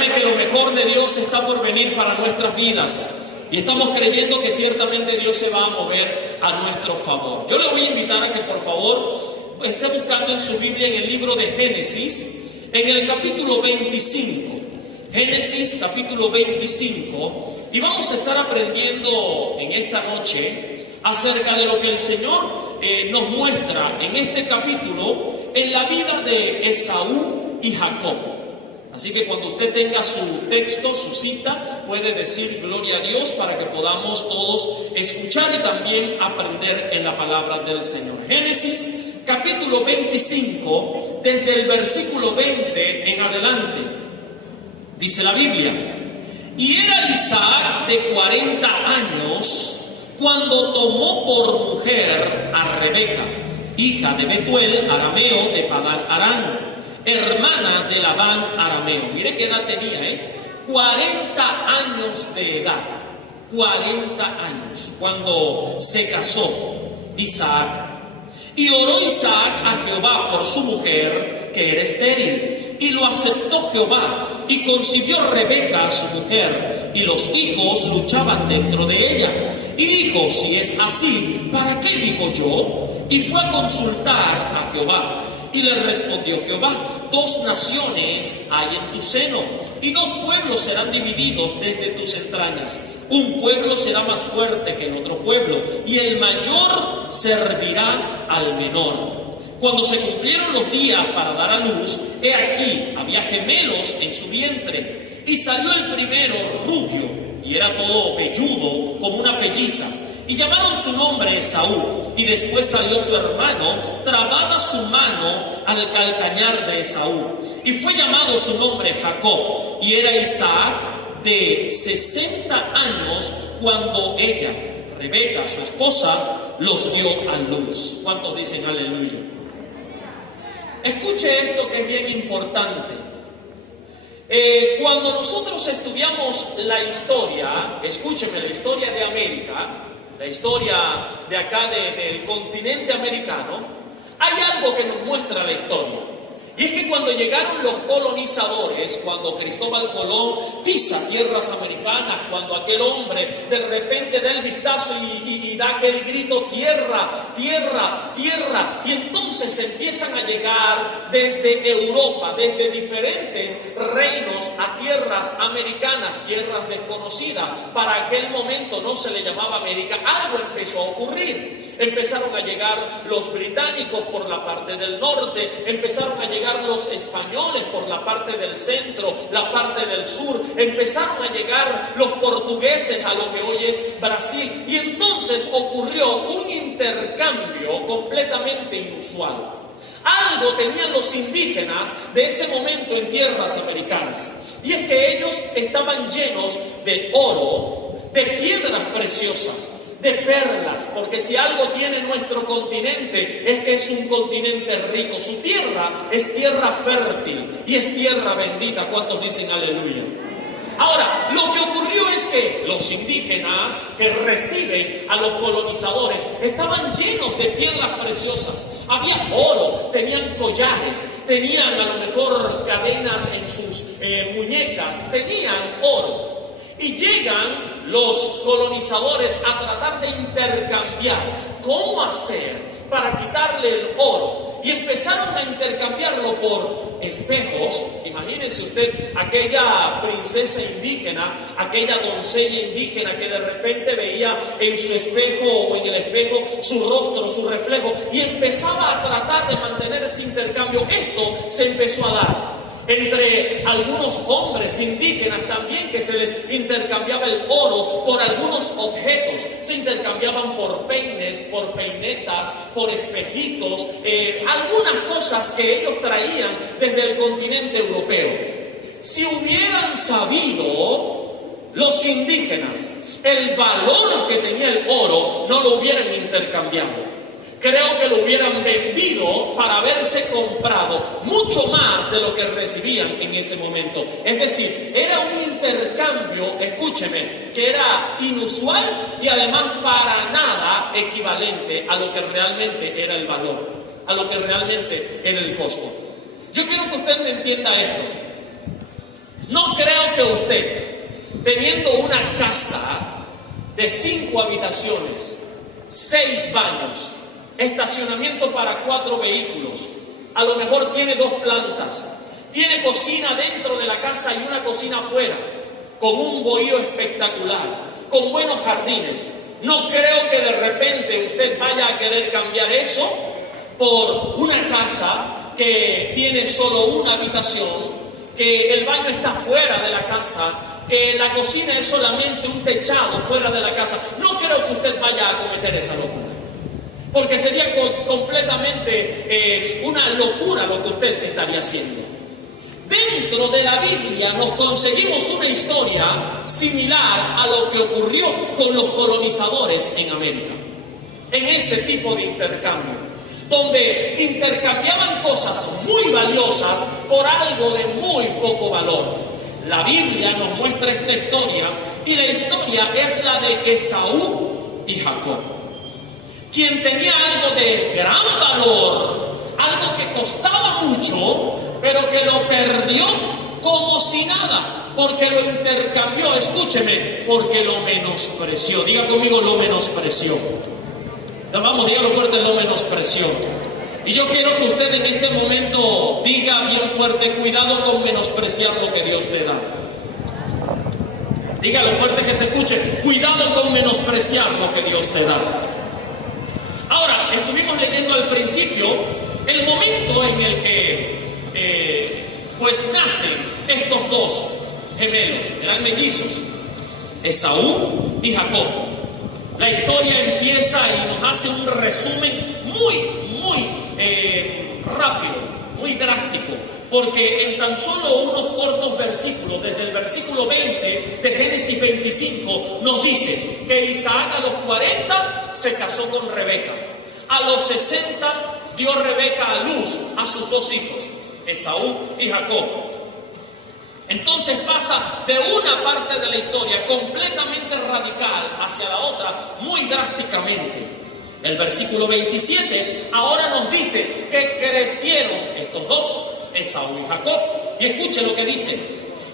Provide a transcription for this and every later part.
créame que lo mejor de Dios está por venir para nuestras vidas. Y estamos creyendo que ciertamente Dios se va a mover a nuestro favor. Yo le voy a invitar a que por favor esté buscando en su Biblia en el libro de Génesis, en el capítulo 25. Génesis capítulo 25. Y vamos a estar aprendiendo en esta noche acerca de lo que el Señor nos muestra en este capítulo en la vida de Esaú y Jacob. Así que cuando usted tenga su texto, su cita, puede decir gloria a Dios para que podamos todos escuchar y también aprender en la palabra del Señor. Génesis capítulo 25, desde el versículo 20 en adelante, dice la Biblia: y era Isaac de 40 años cuando tomó por mujer a Rebeca, hija de Betuel, arameo de Padán Aram, hermana de Labán arameo. Mire qué edad tenía, 40 años de edad. 40 años cuando se casó Isaac. Y oró Isaac a Jehová por su mujer, que era estéril, y lo aceptó Jehová, y concibió Rebeca su mujer, y los hijos luchaban dentro de ella. Y dijo: si es así, ¿para qué vivo yo? Y fue a consultar a Jehová. Y le respondió Jehová: 2 naciones hay en tu seno, y 2 pueblos serán divididos desde tus entrañas. Un pueblo será más fuerte que el otro pueblo, y el mayor servirá al menor. Cuando se cumplieron los días para dar a luz, he aquí, había gemelos en su vientre, y salió el primero rubio, y era todo velludo como una pelliza. Y llamaron su nombre Esaú, y después salió su hermano, trabada su mano al calcañar de Esaú, y fue llamado su nombre Jacob. Y era Isaac de 60 años cuando ella, Rebeca, su esposa, los dio a luz. ¿Cuántos dicen aleluya? Escuche esto que es bien importante. Cuando nosotros estudiamos la historia, escúcheme, la historia de América, la historia de acá del continente americano, hay algo que nos muestra la historia. Y es que cuando llegaron los colonizadores, cuando Cristóbal Colón pisa tierras americanas, cuando aquel hombre de repente da el vistazo y da aquel grito: tierra, tierra, tierra, y entonces empiezan a llegar desde Europa, desde diferentes reinos a tierras americanas, tierras desconocidas. Para aquel momento no se le llamaba América. Algo empezó a ocurrir. Empezaron a llegar los británicos por la parte del norte, empezaron a llegar los españoles por la parte del centro, la parte del sur, empezaron a llegar los portugueses a lo que hoy es Brasil, y entonces ocurrió un intercambio completamente inusual. Algo tenían los indígenas de ese momento en tierras americanas, y es que ellos estaban llenos de oro, de piedras preciosas, de perlas, porque si algo tiene nuestro continente es que es un continente rico. Su tierra es tierra fértil y es tierra bendita. ¿Cuántos dicen aleluya? Ahora, lo que ocurrió es que los indígenas que reciben a los colonizadores estaban llenos de piedras preciosas. Había oro, tenían collares, tenían a lo mejor cadenas en sus muñecas, tenían oro. Y llegan los colonizadores a tratar de intercambiar cómo hacer para quitarle el oro. Y empezaron a intercambiarlo por espejos. Imagínense usted aquella princesa indígena, aquella doncella indígena que de repente veía en su espejo o en el espejo su rostro, su reflejo, y empezaba a tratar de mantener ese intercambio. Esto se empezó a dar entre algunos hombres indígenas también, que se les intercambiaba el oro por algunos objetos. Se intercambiaban por peines, por peinetas, por espejitos, algunas cosas que ellos traían desde el continente europeo. Si hubieran sabido los indígenas el valor que tenía el oro, no lo hubieran intercambiado. Creo que lo hubieran vendido para haberse comprado mucho más de lo que recibían en ese momento. Es decir, era un intercambio, escúcheme, que era inusual y además para nada equivalente a lo que realmente era el valor, a lo que realmente era el costo. Yo quiero que usted me entienda esto. No creo que usted, teniendo una casa de 5 habitaciones, 6 baños, estacionamiento para 4 vehículos, a lo mejor tiene 2 plantas, tiene cocina dentro de la casa y una cocina afuera, con un bohío espectacular, con buenos jardines. No creo que de repente usted vaya a querer cambiar eso por una casa que tiene solo una habitación, que el baño está fuera de la casa, que la cocina es solamente un techado fuera de la casa. No creo que usted vaya a cometer esa locura, porque sería completamente una locura lo que usted estaría haciendo. Dentro de la Biblia nos conseguimos una historia similar a lo que ocurrió con los colonizadores en América, en ese tipo de intercambio, donde intercambiaban cosas muy valiosas por algo de muy poco valor. La Biblia nos muestra esta historia, y la historia es la de Esaú y Jacob, quien tenía algo de gran valor, algo que costaba mucho, pero que lo perdió como si nada, porque lo intercambió, escúcheme, porque lo menospreció. Diga conmigo, lo menospreció. Vamos, dígalo fuerte, lo menospreció. Y yo quiero que usted en este momento diga bien fuerte, cuidado con menospreciar lo que Dios le da. Dígalo fuerte que se escuche, cuidado con menospreciar lo que Dios te da. Ahora, estuvimos leyendo al principio el momento en el que pues nacen estos 2 gemelos, eran mellizos, Esaú y Jacob. La historia empieza y nos hace un resumen muy rápido, muy drástico, porque en tan solo unos cortos versículos, desde el versículo 20 de Génesis 25, nos dice que Isaac a los 40 se casó con Rebeca, a los 60 dio Rebeca a luz a sus 2 hijos, Esaú y Jacob. Entonces pasa de una parte de la historia completamente radical hacia la otra muy drásticamente. El versículo 27 ahora nos dice que crecieron estos 2, Esaú y Jacob. Y escuche lo que dice: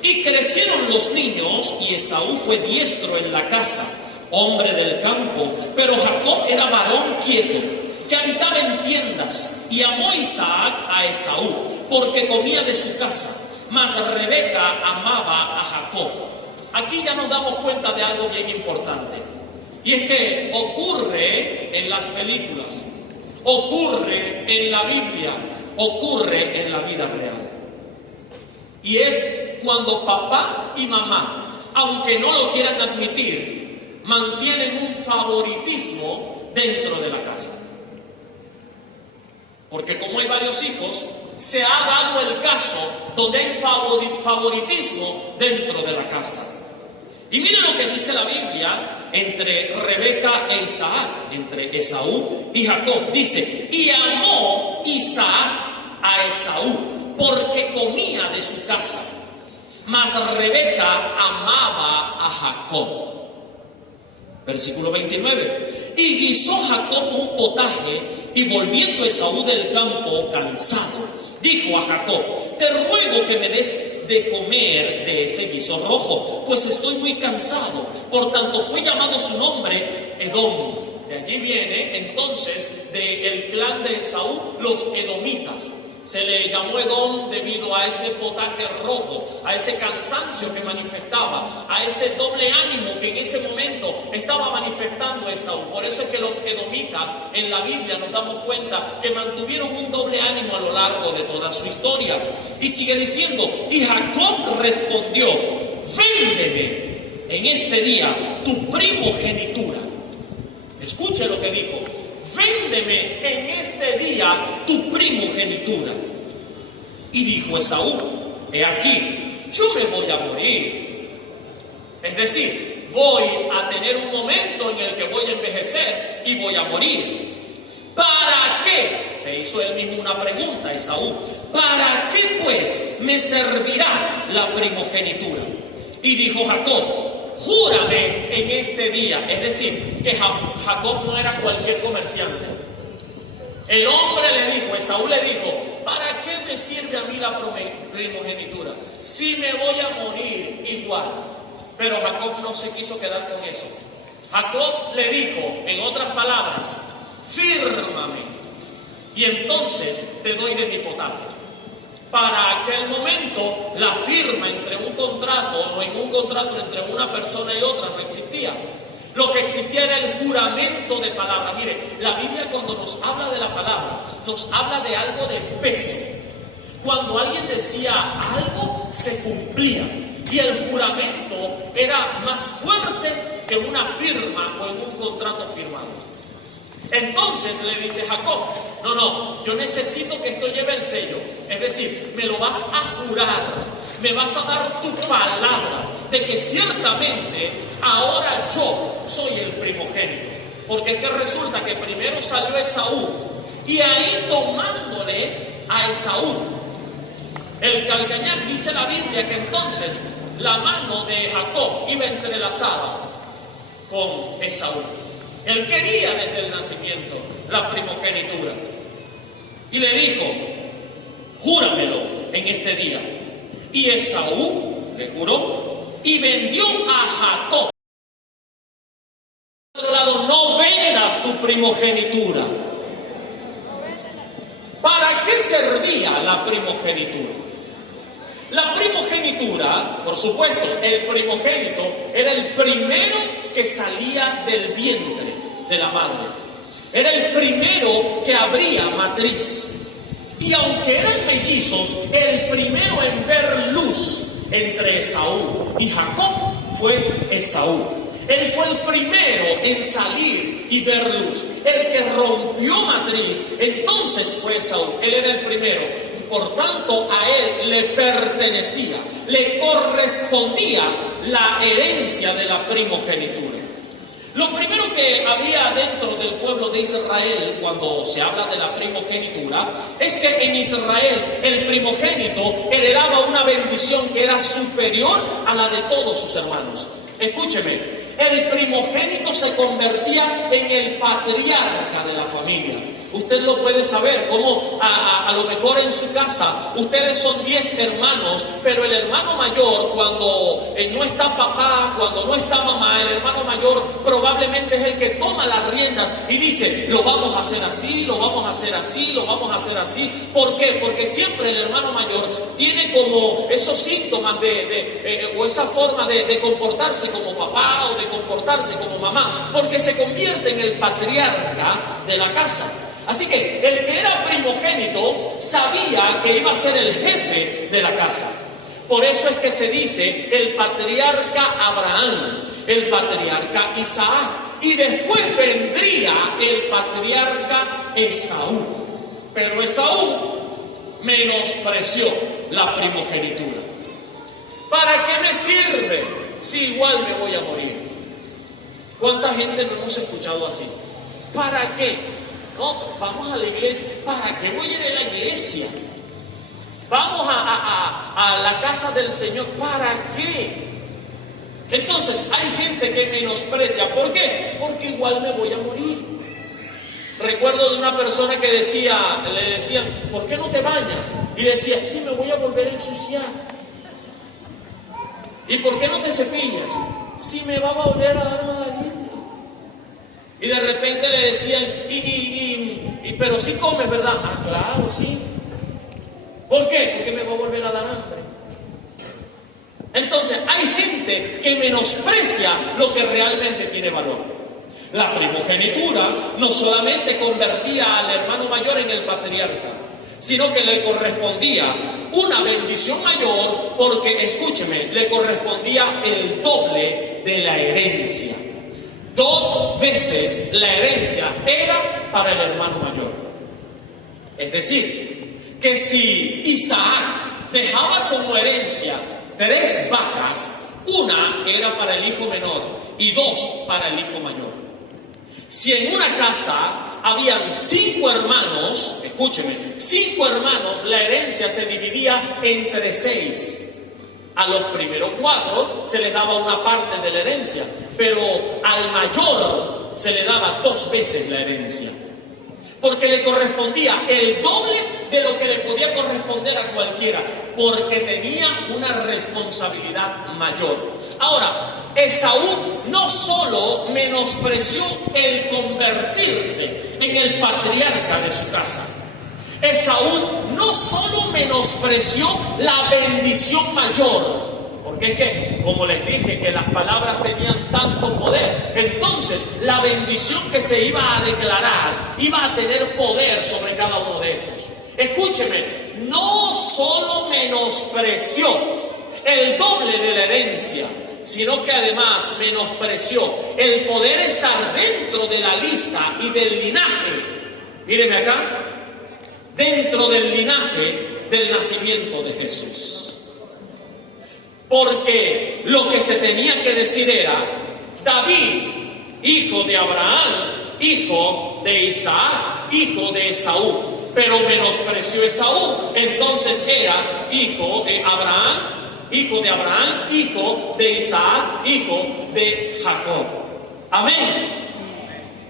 y crecieron los niños, y Esaú fue diestro en la casa, hombre del campo, pero Jacob era varón quieto, que habitaba en tiendas, y amó Isaac a Esaú, porque comía de su casa, mas Rebeca amaba a Jacob. Aquí ya nos damos cuenta de algo bien importante, y es que ocurre en las películas, ocurre en la Biblia, ocurre en la vida real. Y es cuando papá y mamá, aunque no lo quieran admitir, mantienen un favoritismo dentro de la casa. Porque como hay varios hijos, se ha dado el caso donde hay favoritismo dentro de la casa. Y miren lo que dice la Biblia entre Rebeca e Isaac, entre Esaú y Jacob. Dice: y amó Isaac a Esaú, porque comía de su casa, mas Rebeca amaba a Jacob. Versículo 29. Y guisó Jacob un potaje, y volviendo Esaú del campo cansado, dijo a Jacob: te ruego que me des de comer de ese guiso rojo, pues estoy muy cansado. Por tanto fue llamado su nombre Edom. De allí viene entonces del clan de Esaú los edomitas. Se le llamó Edom debido a ese potaje rojo, a ese cansancio que manifestaba, a ese doble ánimo que en ese momento estaba manifestando Esaú. Por eso es que los edomitas en la Biblia nos damos cuenta que mantuvieron un doble ánimo a lo largo de toda su historia. Y sigue diciendo: y Jacob respondió: véndeme en este día tu primogenitura. Escuche lo que dijo: véndeme en este día tu primogenitura. Y dijo Esaú: he aquí, yo me voy a morir. Es decir, voy a tener un momento en el que voy a envejecer y voy a morir. ¿Para qué? Se hizo él mismo una pregunta, Esaú. ¿Para qué pues me servirá la primogenitura? Y dijo Jacob: júrame en este día. Es decir, que Jacob no era cualquier comerciante. El hombre le dijo, Esaú le dijo: ¿para qué me sirve a mí la primogenitura? Si me voy a morir igual. Pero Jacob no se quiso quedar con eso. Jacob le dijo, en otras palabras, fírmame y entonces te doy de mi potaje. Para aquel momento, la firma entre un contrato o en un contrato entre una persona y otra no existía. Lo que existía era el juramento de palabra. Mire, la Biblia cuando nos habla de la palabra, nos habla de algo de peso. Cuando alguien decía algo, se cumplía. Y el juramento era más fuerte que una firma o en un contrato firmado. Entonces le dice Jacob, no, yo necesito que esto lleve el sello. Es decir, me lo vas a jurar, me vas a dar tu palabra de que ciertamente ahora yo soy el primogénito. Porque es que resulta que primero salió Esaú y ahí tomándole a Esaú, el calcañar, dice la Biblia que entonces la mano de Jacob iba entrelazada con Esaú. Él quería desde el nacimiento la primogenitura. Y le dijo, júramelo en este día. Y Esaú le juró y vendió a Jacob. Por otro lado, no vendas tu primogenitura. ¿Para qué servía la primogenitura? La primogenitura, por supuesto, el primogénito era el primero que salía del vientre de la madre. Era el primero que abría matriz. Y aunque eran mellizos, el primero en ver luz entre Esaú y Jacob fue Esaú. Él fue el primero en salir y ver luz. El que rompió matriz, entonces fue Esaú. Él era el primero. Por tanto, a él le pertenecía, le correspondía la herencia de la primogenitura. Lo primero que había dentro del pueblo de Israel cuando se habla de la primogenitura es que en Israel el primogénito heredaba una bendición que era superior a la de todos sus hermanos. Escúcheme, el primogénito se convertía en el patriarca de la familia. Usted lo puede saber, como a lo mejor en su casa, ustedes son 10 hermanos, pero el hermano mayor, cuando no está papá, cuando no está mamá, el hermano mayor probablemente es el que toma las riendas y dice, lo vamos a hacer así, lo vamos a hacer así, lo vamos a hacer así. ¿Por qué? Porque siempre el hermano mayor tiene como esos síntomas o esa forma de comportarse como papá o de comportarse como mamá, porque se convierte en el patriarca de la casa. Así que el que era primogénito sabía que iba a ser el jefe de la casa. Por eso es que se dice el patriarca Abraham, el patriarca Isaac, y después vendría el patriarca Esaú. Pero Esaú menospreció la primogenitura. ¿Para qué me sirve si igual me voy a morir? ¿Cuánta gente no hemos escuchado así? ¿Para qué? No, vamos a la iglesia. ¿Para qué voy a ir a la iglesia? Vamos a la casa del Señor. ¿Para qué? Entonces, hay gente que menosprecia. ¿Por qué? Porque igual me voy a morir. Recuerdo de una persona que le decían, ¿por qué no te bañas? Y decía, sí, me voy a volver a ensuciar. ¿Y por qué no te cepillas? Sí, me va a volver a dar mal aliento. Y de repente le decían, pero sí comes, ¿verdad? Ah, claro, sí. ¿Por qué? Porque me va a volver a dar hambre. Entonces, hay gente que menosprecia lo que realmente tiene valor. La primogenitura no solamente convertía al hermano mayor en el patriarca, sino que le correspondía una bendición mayor, porque, escúcheme, le correspondía el doble de la herencia. 2 veces la herencia era para el hermano mayor. Es decir, que si Isaac dejaba como herencia 3 vacas, una era para el hijo menor y 2 para el hijo mayor. Si en una casa habían 5 hermanos, escúcheme, 5 hermanos, la herencia se dividía entre 6. A los primeros 4 se les daba una parte de la herencia, pero al mayor se le daba 2 veces la herencia. porque le correspondía el doble de lo que le podía corresponder a cualquiera, porque tenía una responsabilidad mayor. Ahora, Esaú no solo menospreció el convertirse en el patriarca de su casa. Esaú no solo menospreció la bendición mayor, porque es que, como les dije, que las palabras tenían tanto poder. Entonces, la bendición que se iba a declarar iba a tener poder sobre cada uno de estos. Escúcheme, no solo menospreció el doble de la herencia, sino que además menospreció el poder estar dentro de la lista y del linaje. Míreme acá, dentro del linaje del nacimiento de Jesús. Porque lo que se tenía que decir era: David, hijo de Abraham, hijo de Isaac, hijo de Esaú. Pero menospreció Esaú, entonces era hijo de Abraham, hijo de Abraham, hijo de Isaac, hijo de Jacob. Amén.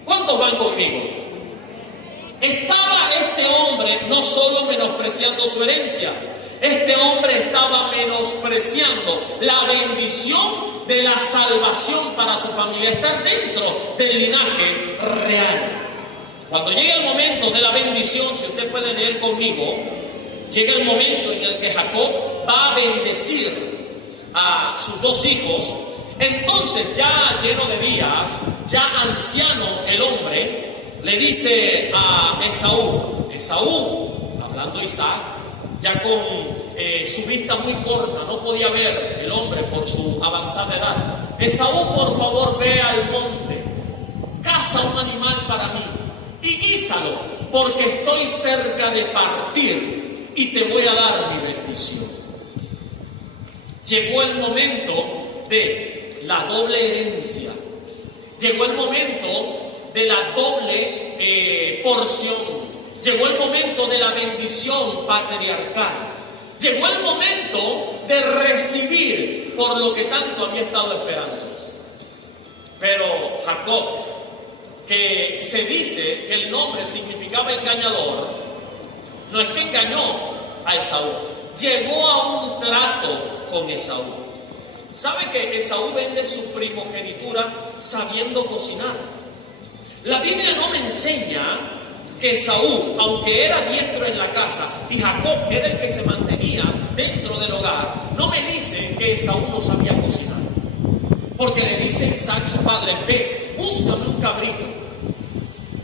¿Cuántos van conmigo? Estaba este hombre no solo menospreciando su herencia, este hombre estaba menospreciando la bendición de la salvación para su familia, estar dentro del linaje real. Cuando llegue el momento de la bendición, si usted puede leer conmigo, llega el momento en el que Jacob va a bendecir a sus dos hijos. Entonces, ya lleno de días, ya anciano el hombre, le dice a Esaú, hablando Isaac, ya con su vista muy corta, no podía ver el hombre por su avanzada edad: Esaú, por favor, ve al monte, caza un animal para mí y guízalo, porque estoy cerca de partir y te voy a dar mi bendición. Llegó el momento de la doble herencia, llegó el momento de la doble porción, llegó el momento de la bendición patriarcal, llegó el momento de recibir por lo que tanto había estado esperando. Pero Jacob, que se dice que el nombre significaba engañador, no es que engañó a Esaú, llegó a un trato con Esaú. ¿Sabe que Esaú vende su primogenitura sabiendo cocinar? La Biblia no me enseña que Esaú, aunque era diestro en la casa y Jacob era el que se mantenía dentro del hogar, no me dice que Esaú no sabía cocinar. Porque le dice Isaac, su padre: ve, búscame un cabrito,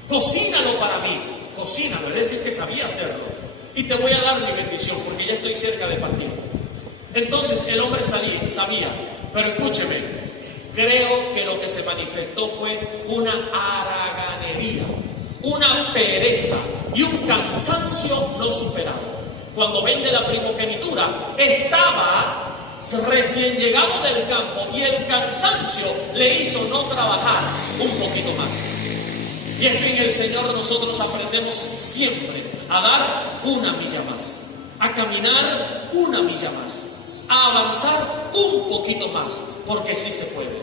cocínalo para mí, cocínalo, es decir, que sabía hacerlo, y te voy a dar mi bendición, porque ya estoy cerca de partir. Entonces el hombre sabía, pero escúcheme, creo que lo que se manifestó fue una haraganería, una pereza y un cansancio no superado. Cuando vende la primogenitura, estaba recién llegado del campo y el cansancio le hizo no trabajar un poquito más. Y es que en el Señor nosotros aprendemos siempre a dar una milla más, a caminar una milla más, a avanzar un poquito más, porque sí se puede.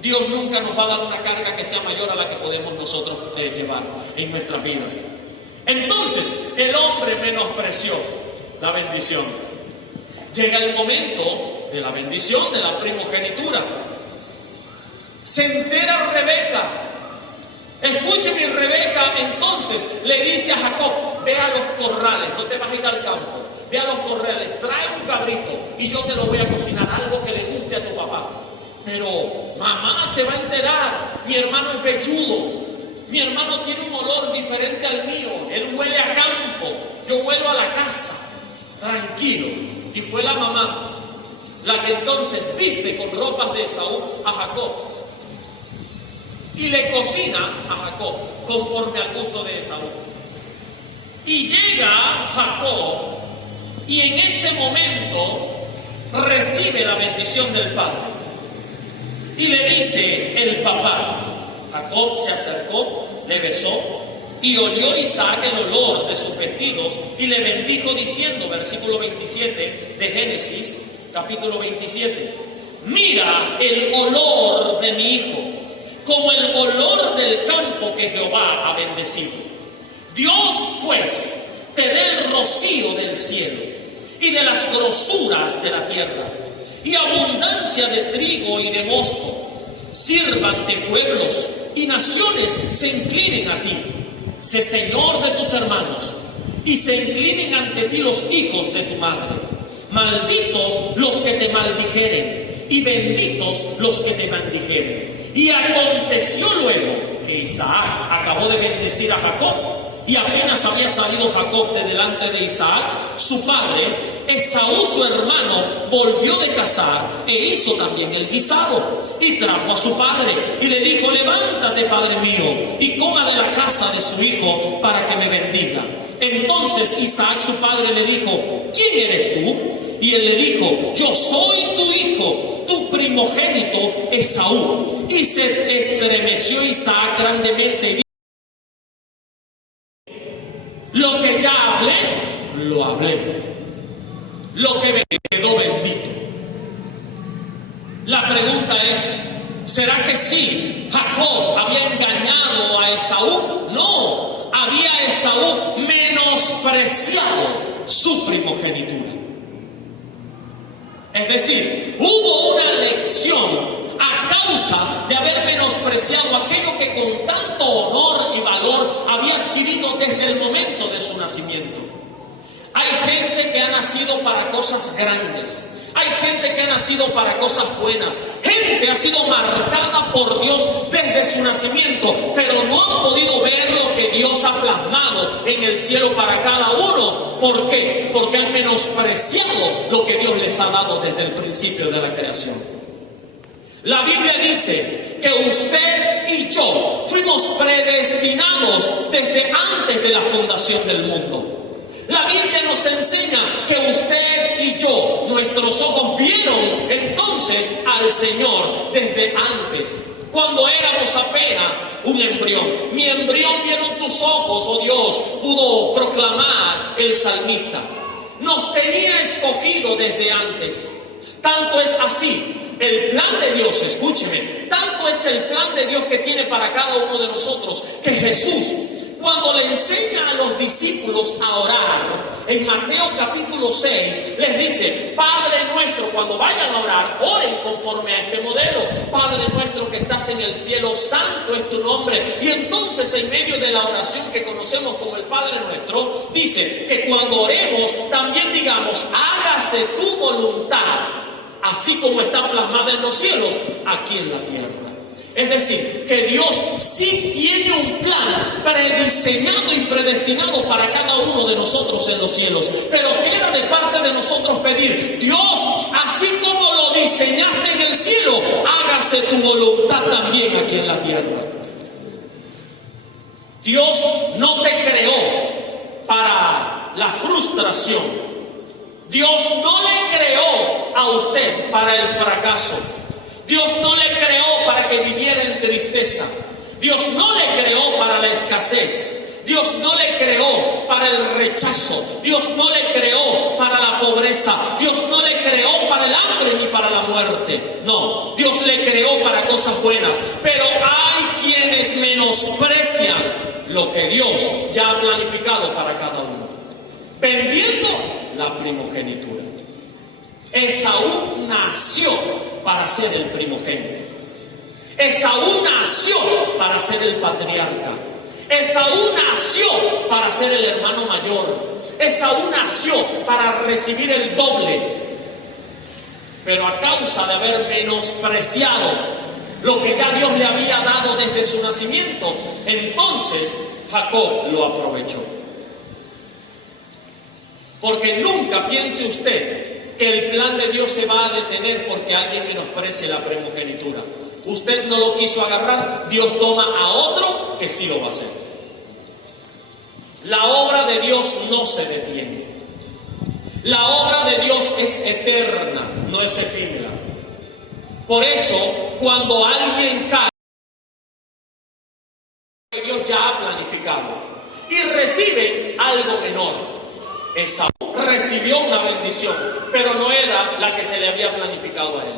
Dios nunca nos va a dar una carga que sea mayor a la que podemos nosotros llevar en nuestras vidas. Entonces el hombre menospreció la bendición. Llega el momento de la bendición, de la primogenitura. Se entera Rebeca. Escuche, mi Rebeca, entonces le dice a Jacob: ve a los corrales, no te vas a ir al campo, ve a los corrales, trae un cabrito y yo te lo voy a cocinar, algo que le guste a tu papá. Pero mamá se va a enterar, mi hermano es velludo, mi hermano tiene un olor diferente al mío, él huele a campo, yo huelo a la casa. Tranquilo. Y fue la mamá la que entonces viste con ropas de Esaú a Jacob y le cocina a Jacob conforme al gusto de Esaú. Y llega Jacob y en ese momento recibe la bendición del padre. Y le dice el papá: Jacob se acercó, le besó y olió Isaac el olor de sus vestidos y le bendijo diciendo, versículo 27 de Génesis, capítulo 27: mira el olor de mi hijo, como el olor del campo que Jehová ha bendecido. Dios, pues, te dé el rocío del cielo y de las grosuras de la tierra, y abundancia de trigo y de mosto. Sírvante pueblos y naciones se inclinen a ti. Sé Señor de tus hermanos, y se inclinen ante ti los hijos de tu madre. Malditos los que te maldijeren, y benditos los que te maldijeren. Y aconteció luego que Isaac acabó de bendecir a Jacob, y apenas había salido Jacob de delante de Isaac, su padre, Esaú su hermano, volvió de cazar e hizo también el guisado, y trajo a su padre, y le dijo: levántate, padre mío, y coma de la casa de su hijo, para que me bendiga. Entonces Isaac su padre le dijo: ¿quién eres tú? Y él le dijo: yo soy tu hijo, tu primogénito Esaú. Y se estremeció Isaac grandemente y dijo: lo que ya hablé, lo hablé. Lo que me quedó bendito. La pregunta es: ¿será que sí Jacob había engañado a Esaú? No, había Esaú menospreciado su primogenitura. Es decir, hubo una lección a causa de haber menospreciado aquello que con tanto honor y valor había adquirido desde el momento de su nacimiento. Hay gente que ha nacido para cosas grandes. Hay gente que ha nacido para cosas buenas. Gente ha sido marcada por Dios desde su nacimiento, pero no han podido ver lo que Dios ha plasmado en el cielo para cada uno. ¿Por qué? Porque han menospreciado lo que Dios les ha dado desde el principio de la creación. La Biblia dice que usted y yo fuimos predestinados desde antes de la fundación del mundo. La Biblia nos enseña que usted y yo, nuestros ojos vieron entonces al Señor desde antes, cuando éramos apenas un embrión. Mi embrión vieron tus ojos, oh Dios, pudo proclamar el salmista. Nos tenía escogido desde antes. Tanto es así el plan de Dios, escúcheme, tanto es el plan de Dios que tiene para cada uno de nosotros, que Jesús, cuando le enseña a los discípulos a orar, en Mateo capítulo 6, les dice: Padre nuestro, cuando vayan a orar, oren conforme a este modelo. Padre nuestro que estás en el cielo, santo es tu nombre. Y entonces, en medio de la oración que conocemos como el Padre nuestro, dice que cuando oremos, también digamos: hágase tu voluntad, así como está plasmada en los cielos, aquí en la tierra. Es decir, que Dios sí tiene un plan prediseñado y predestinado para cada uno de nosotros en los cielos. Pero queda de parte de nosotros pedir: Dios, así como lo diseñaste en el cielo, hágase tu voluntad también aquí en la tierra. Dios no te creó para la frustración. Dios no le creó a usted para el fracaso. Dios no le creó para que viviera en tristeza. Dios no le creó para la escasez. Dios no le creó para el rechazo. Dios no le creó para la pobreza. Dios no le creó para el hambre ni para la muerte. No, Dios le creó para cosas buenas. Pero hay quienes menosprecian lo que Dios ya ha planificado para cada uno, vendiendo la primogenitura. Esaú nació para ser el primogénito. Esaú nació para ser el patriarca. Esaú nació para ser el hermano mayor. Esaú nació para recibir el doble. Pero a causa de haber menospreciado lo que ya Dios le había dado desde su nacimiento, entonces Jacob lo aprovechó. Porque nunca piense usted que el plan de Dios se va a detener porque alguien menosprecie la primogenitura. Usted no lo quiso agarrar, Dios toma a otro que sí lo va a hacer. La obra de Dios no se detiene. La obra de Dios es eterna, no es efímera. Por eso, cuando alguien cae, Dios ya ha planificado y recibe algo menor. Esaú recibió una bendición, pero no era la que se le había planificado a él.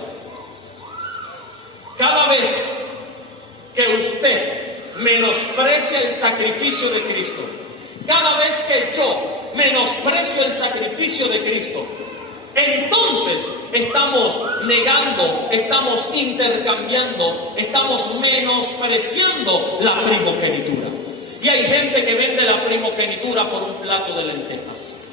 Cada vez que usted menosprecia el sacrificio de Cristo, cada vez que yo menosprecio el sacrificio de Cristo, entonces estamos negando, estamos intercambiando, estamos menospreciando la primogenitura. Y hay gente que vende la primogenitura por un plato de lentejas.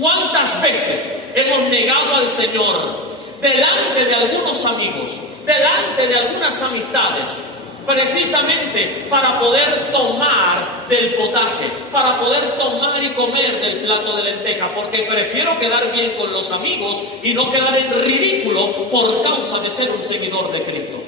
¿Cuántas veces hemos negado al Señor delante de algunos amigos, delante de algunas amistades, precisamente para poder tomar del potaje, para poder tomar y comer del plato de lenteja? Porque prefiero quedar bien con los amigos y no quedar en ridículo por causa de ser un seguidor de Cristo.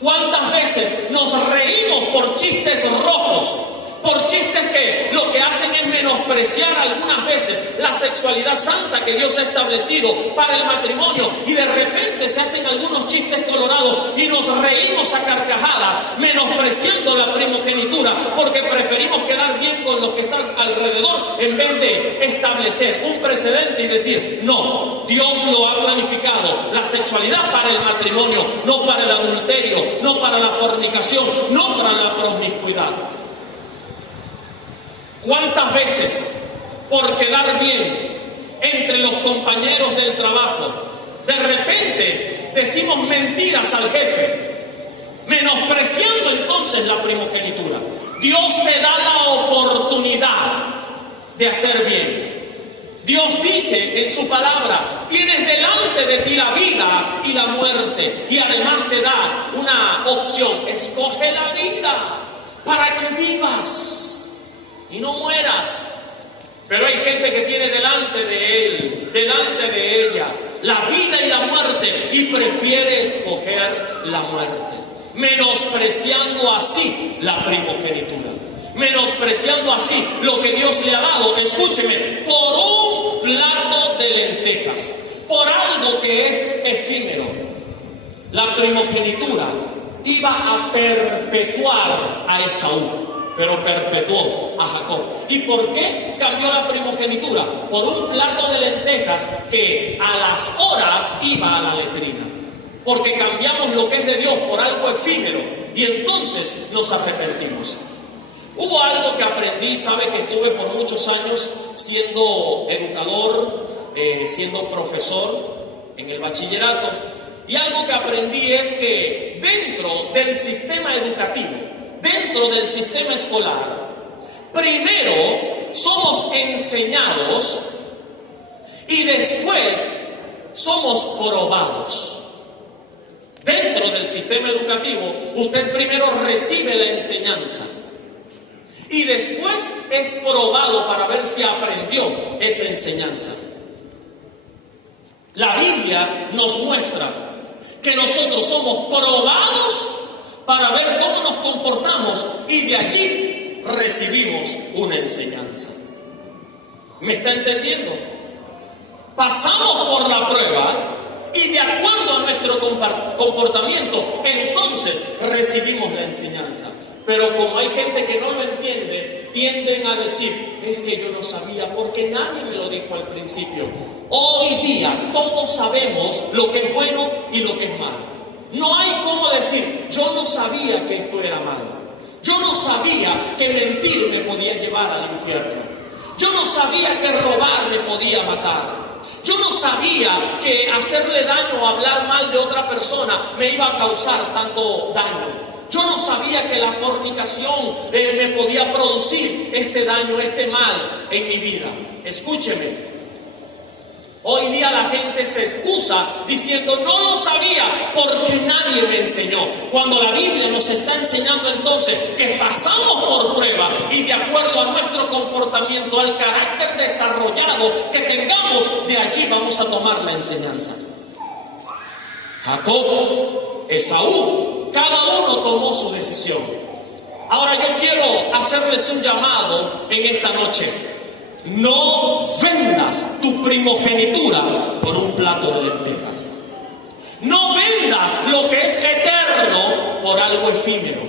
¿Cuántas veces nos reímos por chistes rojos? Por chistes que lo que hacen es menospreciar algunas veces la sexualidad santa que Dios ha establecido para el matrimonio, y de repente se hacen algunos chistes colorados y nos reímos a carcajadas menospreciando la primogenitura, porque preferimos quedar bien con los que están alrededor en vez de establecer un precedente y decir: no, Dios lo ha planificado, la sexualidad para el matrimonio, no para el adulterio, no para la fornicación, no para la promiscuidad. ¿Cuántas veces, por quedar bien entre los compañeros del trabajo, de repente decimos mentiras al jefe, menospreciando entonces la primogenitura? Dios te da la oportunidad de hacer bien. Dios dice en su palabra: tienes delante de ti la vida y la muerte, y además te da una opción: escoge la vida para que vivas y no mueras. Pero hay gente que tiene delante de él, delante de ella, la vida y la muerte, y prefiere escoger la muerte, menospreciando así la primogenitura, menospreciando así lo que Dios le ha dado. Escúcheme, por un plato de lentejas, por algo que es efímero. La primogenitura iba a perpetuar a Esaú, pero perpetuó a Jacob. ¿Y por qué cambió la primogenitura? Por un plato de lentejas que a las horas iba a la letrina. Porque cambiamos lo que es de Dios por algo efímero, y entonces nos arrepentimos. Hubo algo que aprendí, sabe que estuve por muchos años siendo educador, siendo profesor en el bachillerato, y algo que aprendí es que dentro del sistema educativo, dentro del sistema escolar, primero somos enseñados y después somos probados. Dentro del sistema educativo, usted primero recibe la enseñanza y después es probado para ver si aprendió esa enseñanza. La Biblia nos muestra que nosotros somos probados para ver cómo nos comportamos, y de allí recibimos una enseñanza. ¿Me está entendiendo? Pasamos por la prueba y de acuerdo a nuestro comportamiento, entonces recibimos la enseñanza. Pero como hay gente que no lo entiende, tienden a decir: es que yo no sabía porque nadie me lo dijo al principio. Hoy día todos sabemos lo que es bueno y lo que es malo. No hay cómo decir: yo no sabía que esto era malo, yo no sabía que mentir me podía llevar al infierno, yo no sabía que robar me podía matar, yo no sabía que hacerle daño o hablar mal de otra persona me iba a causar tanto daño, yo no sabía que la fornicación me podía producir este daño, este mal en mi vida. Escúcheme, hoy día la gente se excusa diciendo: no lo sabía porque nadie me enseñó. Cuando la Biblia nos está enseñando entonces que pasamos por prueba y de acuerdo a nuestro comportamiento, al carácter desarrollado que tengamos, de allí vamos a tomar la enseñanza. Jacob, Esaú, cada uno tomó su decisión. Ahora yo quiero hacerles un llamado en esta noche. No vendas tu primogenitura por un plato de lentejas. No vendas lo que es eterno por algo efímero.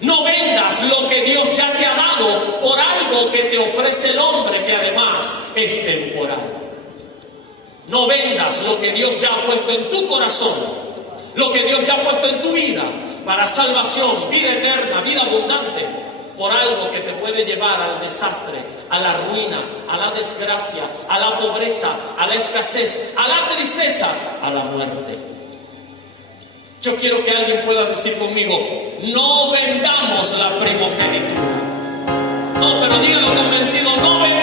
No vendas lo que Dios ya te ha dado por algo que te ofrece el hombre, que además es temporal. No vendas lo que Dios ya ha puesto en tu corazón, lo que Dios ya ha puesto en tu vida para salvación, vida eterna, vida abundante, por algo que te puede llevar al desastre, a la ruina, a la desgracia, a la pobreza, a la escasez, a la tristeza, a la muerte. Yo quiero que alguien pueda decir conmigo: no vendamos la primogenitura. No, pero díganlo convencido: no vendamos